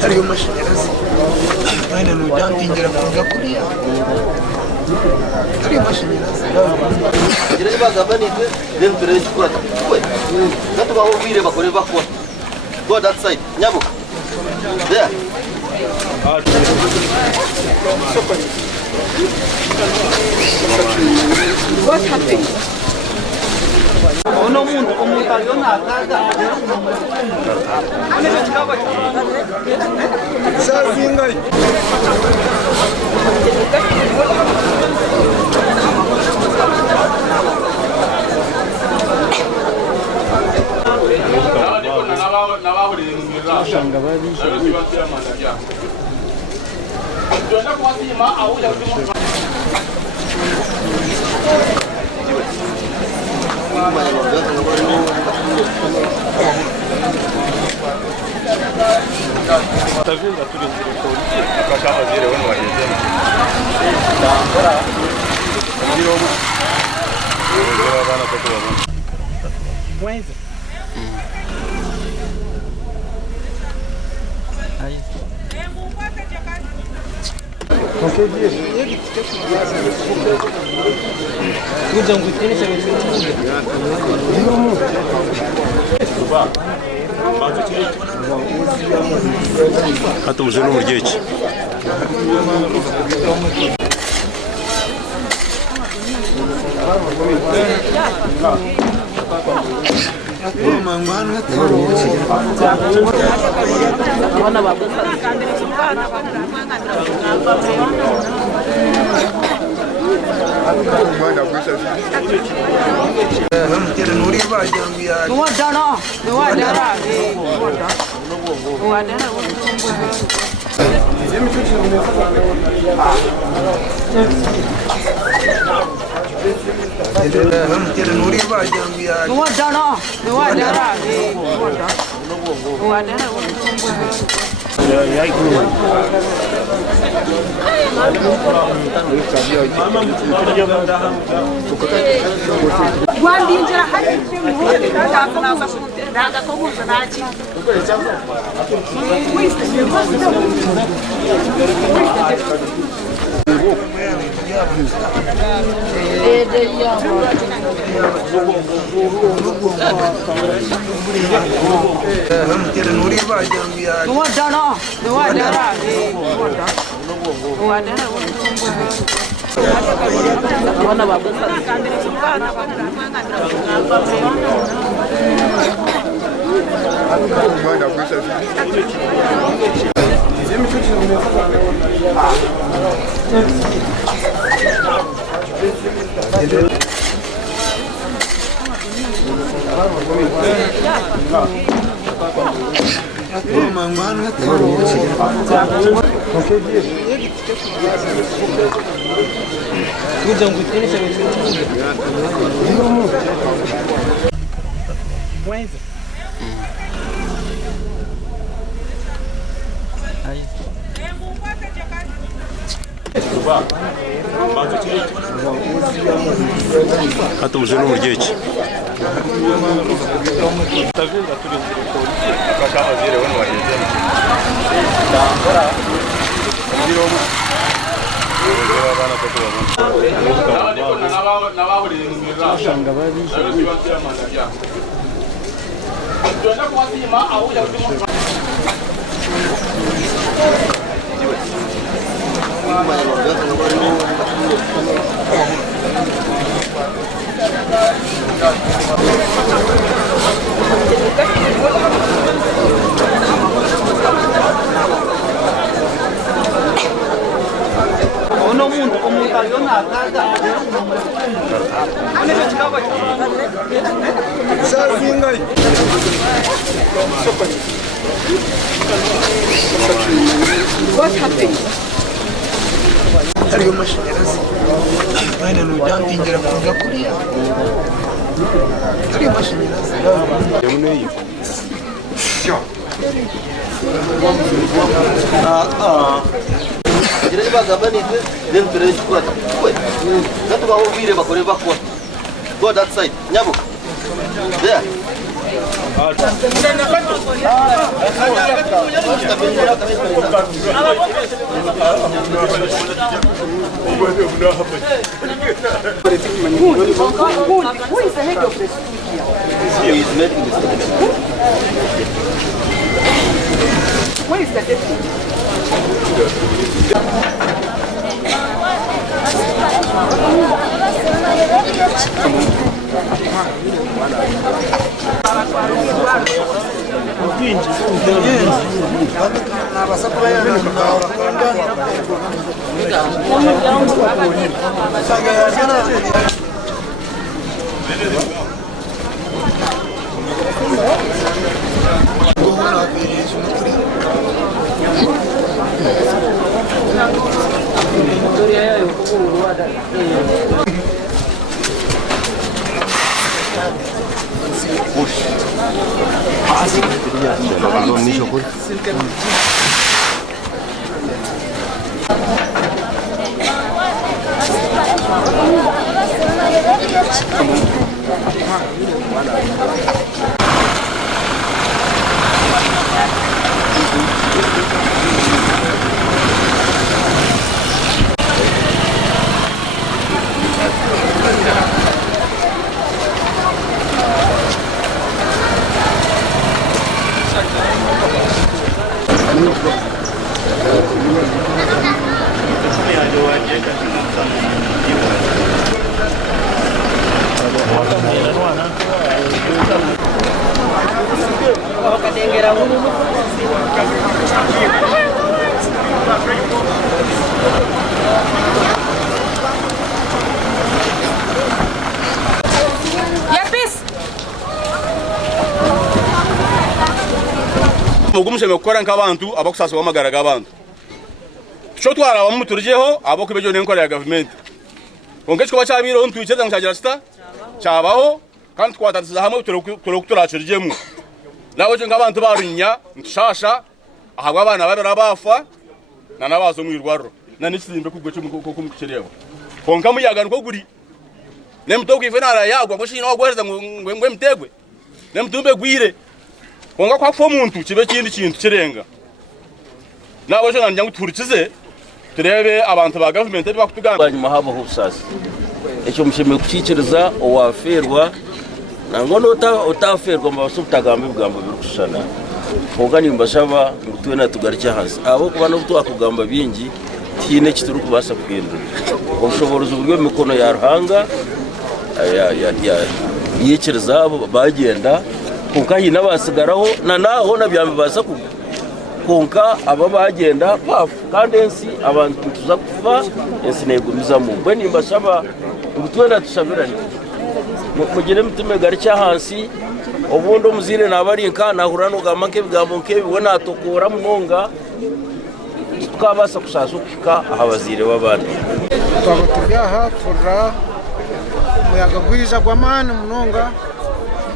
Hariyo amashanyarazi mwene nujantingira kuza kuriya hariyo amashanyarazi gira nibagambanije then turebe ikikora we natubaho bire bakore bakora go that side nyabo there what happened? Uno umuntu aliona akaga sazingai Hata mzuri murgechi Guandinja hari ndaga kobuza nachi hata mzuri murgechi What happened? hariyo amashanyarazi mwene nujantingira kuza kuriya hariyo amashanyarazi Jadi bagaba ni then turere chukura kwe gato baho bire bakore bakwa go that side nyabo there Who is the head of the school here? he is making this. Where is the deputy? Mugumse mekora nk'abantu abakusasa bamagaraga abantu cyo twara bamuturjeho abo kubejo n'enkora ya government ongecho bacabiro ntwicheza nkagira sta cabaho kandi twatatiza hamwe turokuturacirijemo nawe je nk'abantu barunya nshasha ahabwa abana babera bafa na nabazo mwirwaro na nisimbe kugwecho kumukirebo konka muyaga nko guri nemto kwifenara yagwa gushina ogwereza ngwe mtegwe nemtumbe gwire konga kwa fo muntu kibe kindi kintu kirenga nabo je nanja nguturikize turebe abantu ba government bakutugamba banyuma habo husasi echo mushime kucikiriza owaferwa nangono utaferwa mbasubutagambe bwambo birukushana konga nimbashaba ngutwena tugaricya hasi abo kubana butwakugamba bingi tine kituru kubasa kwindura obushoboruzo buryo mikono ya ruhanga yikiriza abo bagenda konka hina basigaraho na naho nabyambe basa konka aba bagenda pafu kandi ensi abantu tuza kuva ensi negumizamo bwe nimbashaba ngutwenda tushabirane mugire mutime garicya hansi obundo muzire nabarinka nahurano gamake bigambo nkebi wona atokora munonga tukabasa kusasuka abazire babana twabaturyaha furra muyaga gwiza gwamana munonga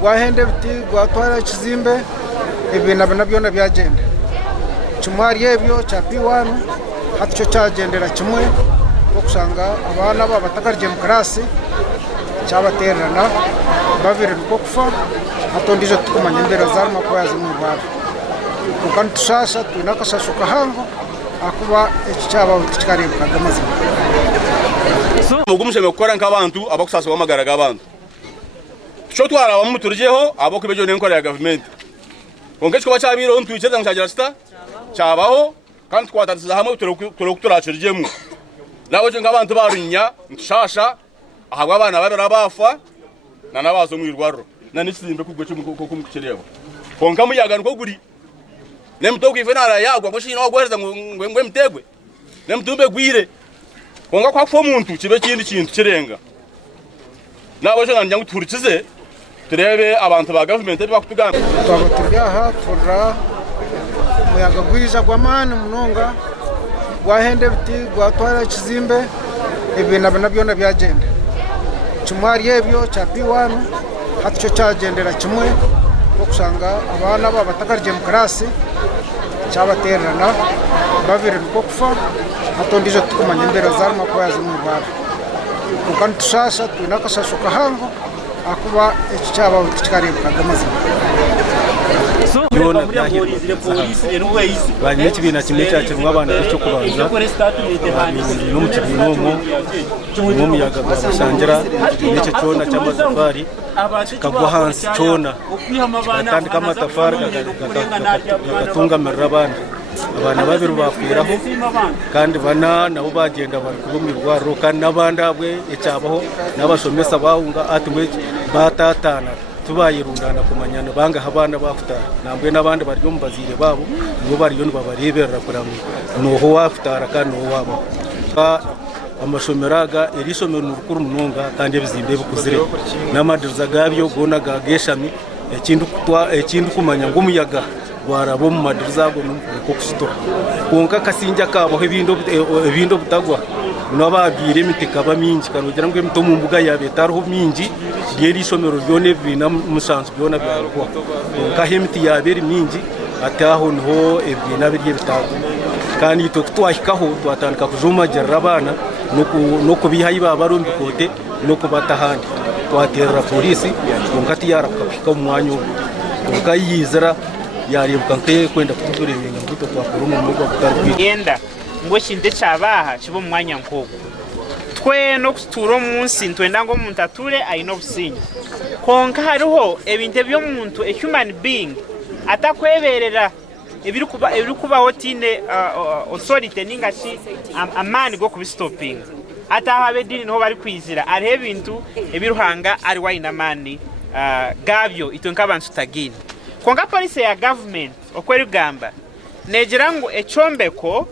gwahende biti gwatwara kizimbe ibintu nabyo nabyagenda kimwari yebyo cha P1 hatyo cyagendera kimwe ko kusanga abana babatakarije mu class cyabaterana babiri ko kufa hatondije tukumanya imbere zarimo kwaza mu baba kandi tushasha tunakashashuka hango akuba icyaba kikarimbuka gamazima mugumse mekora nk'abantu abakusasa bamagaraga abantu cyo twara bamuturjeho abo kubejo n'enkora ya government ongecho bacabiro ntwicheza nkagira sta cabaho kandi twatatiza hamwe turokuturacirijemo nawe je nk'abantu barunya nshasha ahabwa abana babera bafa na nabazo mwirwaro na nisimbe kugwecho kumukirebo konka muyaga nko guri nemto kwifenara yagwa gushina ogwereza ngwe mtegwe nemtumbe gwire konga kwa kufa umuntu kibe kindi kintu kirenga nabo cyo nanjye nguturikize turebe abantu ba government bakutugamba twaba turyaha turra muyaga gwiza gw'amani munonga gwahende biti gwatwara kizimbe ibintu nabyo byagenda kimwari ebyo cya P1 hatyo cyagendera kimwe okusanga abana babatakarye mu class cyabaterana babiri nuko kufa atondije tukumanya imbere zarimo ko yazimubara kandi tushasha tunakashashuka hango akuba ekicyaba kikarebwa gamaze yona byahirwa polisi rero weyizi banye kibina kimwe cyakirwa abana cyo kubanza no mu kibinomo n'umuyaga gwasangira n'icyo cyona cy'amatafari kagwa hansi cyona kandi kamatafari gatungamirira abana babiri bafiraho kandi bana nabo bagenda bari kubumirwa kandi n'abandi abwe icyabaho n'abashomesa bahunga atumwe batatana tubayirundana kumanyana banga abana bafutara nambwe n'abandi bari mu bazire babo ngo bari yo babareberera kuramwe noho wafutara kandi no wabo amashomeraga erisomero n'urukuru munonga kandi bizimbe bukuzire n'amadiriza gabyo gona gageshami ekindi kumanya ngumuyaga warabo mu madiriza go nuko kusito konka kasinja kabo ebindo butagwa nababire mitikaba minji kanogera ngo emito mu mbuga yabe taruho minji yeri somero ryone bina musanzu byona byarwa konka hemiti yaberi minji ataho nho ebina biriye bitago kandi to twahikaho twatandika kujuma jarabana nuko bihayi babarumbi kote nuko batahandi twaterera polisi konka tiyara kapika umwanyo konka yizera yarimbuka nke kwenda kutugura ibintu ngito twakora mu mugo kutarwigenda ngo shinde cyabaha kibo mwanya nkogo twe no kuturo munsi ntwenda ngo umuntu ature ayino businyi konka hariho ebinte byo muntu a human being atakweberera ebiri kuba hotine authority ningashi amani go kubistoping atahabe dini no bari kwizira ari ebintu ebiruhanga ari wayina mani gabyo itonka abantu tagini konga polisi ya government okweri gamba negira ngo echombeko